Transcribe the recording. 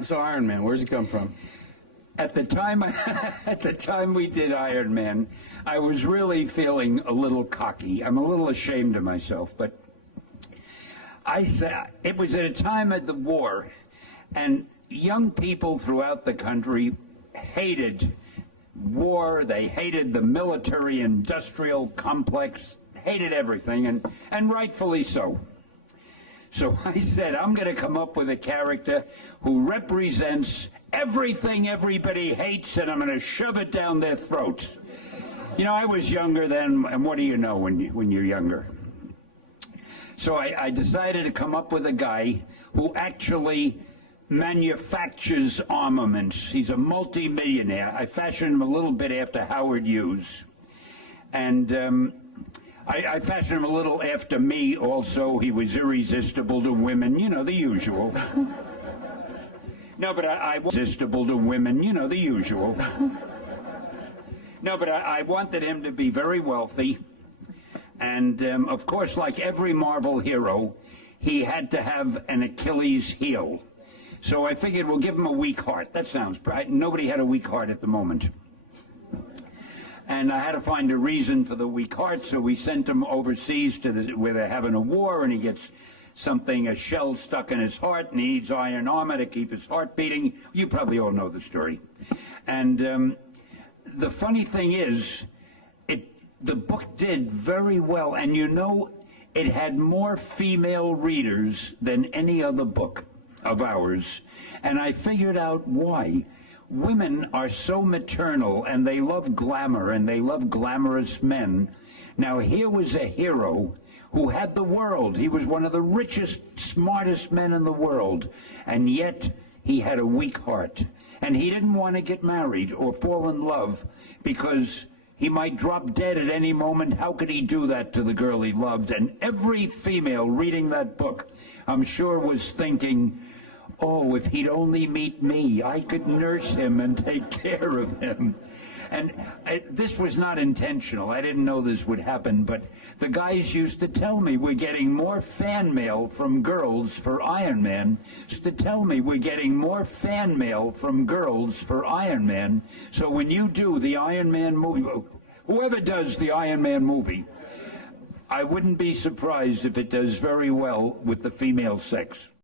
So Iron Man, where's he come from? At the time, at the time we did Iron Man, I was really feeling a little cocky. I'm a little ashamed of myself, but I said it was at a time of the war, and young people throughout the country hated war. They hated the military-industrial complex, hated everything, and rightfully so. So I said, I'm going to come up with a character who represents everything everybody hates, and I'm going to shove it down their throats. You know, I was younger then, and what do you know when you're younger? So I decided to come up with a guy who actually manufactures armaments. He's a multi-millionaire. I fashioned him a little bit after Howard Hughes. And I fashioned him a little after me also. He was irresistible to women, you know, the usual. No, but I was irresistible to women, you know, the usual. No, but I wanted him to be very wealthy. And, of course, like every Marvel hero, he had to have an Achilles heel. So I figured we'll give him a weak heart. That sounds bright. Nobody had a weak heart at the moment. And I had to find a reason for the weak heart, so we sent him overseas to where they're having a war, and he gets a shell stuck in his heart, and he needs iron armor to keep his heart beating. You probably all know the story. And the funny thing is, the book did very well, and you know, it had more female readers than any other book of ours, and I figured out why. Women are so maternal, and they love glamour, and they love glamorous men. Now, here was a hero who had the world. He was one of the richest, smartest men in the world, and yet he had a weak heart. And he didn't want to get married or fall in love because he might drop dead at any moment. How could he do that to the girl he loved? And every female reading that book, I'm sure, was thinking, oh, if he'd only meet me, I could nurse him and take care of him. And this was not intentional. I didn't know this would happen, but the guys used to tell me we're getting more fan mail from girls for Iron Man. Used to tell me we're getting more fan mail from girls for Iron Man. So when you do the Iron Man movie, whoever does the Iron Man movie, I wouldn't be surprised if it does very well with the female sex.